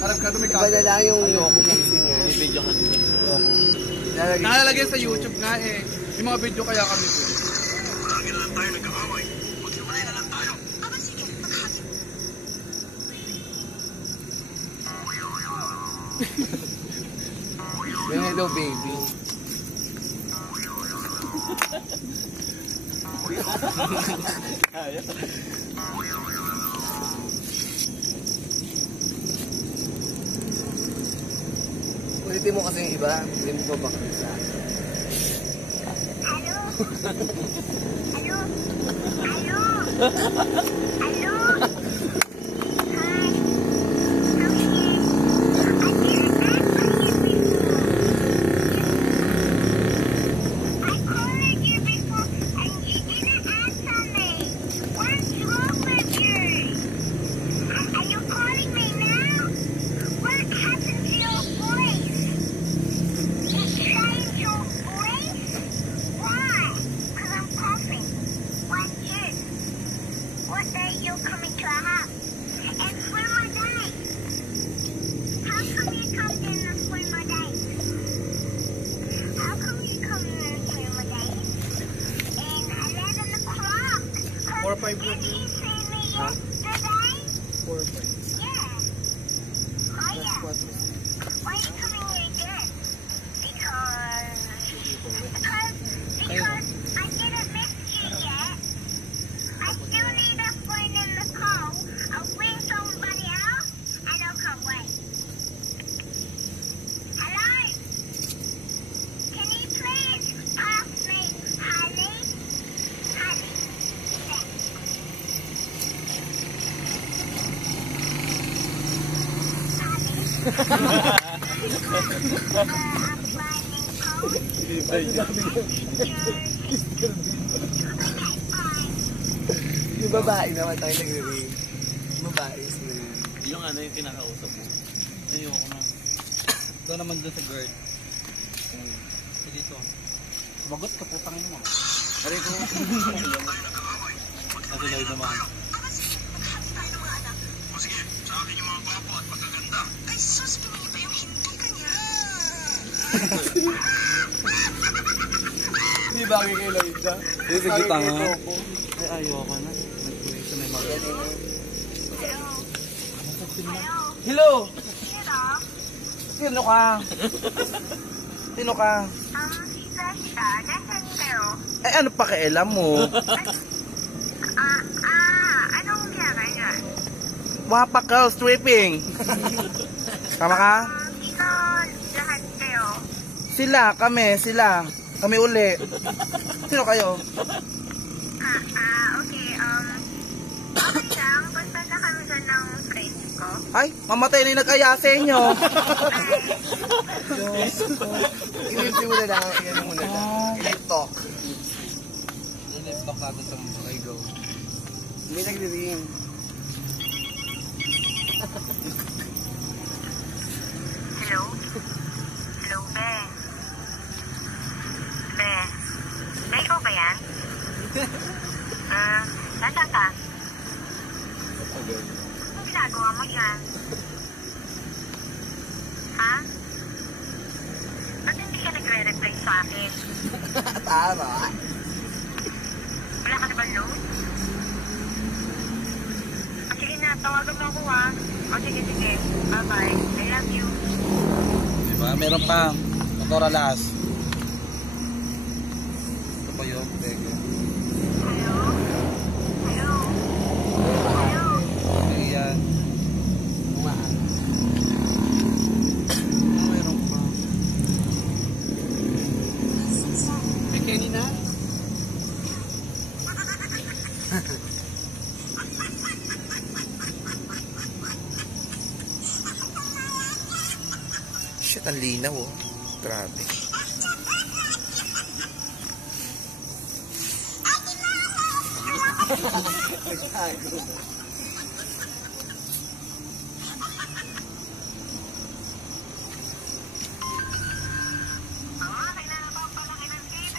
Harap ka may iba na lang yung gising nga. May video ka nila. Nakalagay sa YouTube nga eh. Yung mga video kaya kami ko. Lagi na lang tayo nagkakaway. Maghiwalay na lang tayo. Aba sige, maghahatid. Yung hello baby. Ulitin mo kasi yung iba, hindi mo ba bakit sa akin? Hello? Hello? Hello? Hello? Hi. I called you before and you didn't answer me. What's wrong with you? Are you calling me now? What happened to your voice? You changed your voice? Why? Because I'm coughing. What's it? What day you coming to our house? And swimmer day. How come you come in the swimmer day? How come you come in the swimmer day? And 11 o'clock. 4 or 5 Did you see me yesterday? 4 or 5. Yeah. Oh yeah. Why are you coming here again? Because I didn't miss you yet. I still need a friend in the car. I'll bring somebody else and I'll come wait. Hello? Can you please pass me Holly? Holly. Yung babae naman tayo nagre-ring. Yung babae is Yung ano yung kinakausap mo. Ayoko na. Ito naman doon sa guard. So dito. Sumagot ka putang ina mo. Aray ko. Nasa live naman. O sige, sa akin yung mga gwapo at magaganda. Ay sus, pinili pa yung hindi kanya. Hindi bagay kay Lloyda. Hindi, sige tanga. Bagay kay Coco. Ay, ayoko na. Nag-tuwisa na yung mga. Hello! Sino? Sino ka? Sino ka? Sita. Nasaan kayo? Eh ano pa kailan mo? Anong ginagawa niyan? Wapa ka, stripping. Tama ka? Sino lahat kayo? Sila, kami. Kami uli. Sino kayo? Okay, okay lang. Punta na kami doon ng friends ko. Ay, mamatay na yung nag-aya sa inyo. Ininti mo na lang. Ininti mo na lang. Inintok. Inintok natin sa mga okay, go. Hindi nagre-ring. Hello? Hello, Ben. Ben. Ben, ikaw ba yan? Nasaan ka? Anong ginagawa mo dyan? Ha? Ba't hindi ka nagre-reply sa akin? Tama. Wala ka na ba load? Sige na, tawagan mo ako ha. Sige. Bye-bye. I love you. Diba? Meron pa. Motoralas. Ito pa yun. Teka. Hello? Hello? Hello? Ayan. Umaan. Meron pa. May Kenny na? Shit, ang linaw oh. Grabe. Kailangan ba ang palaki ng TV?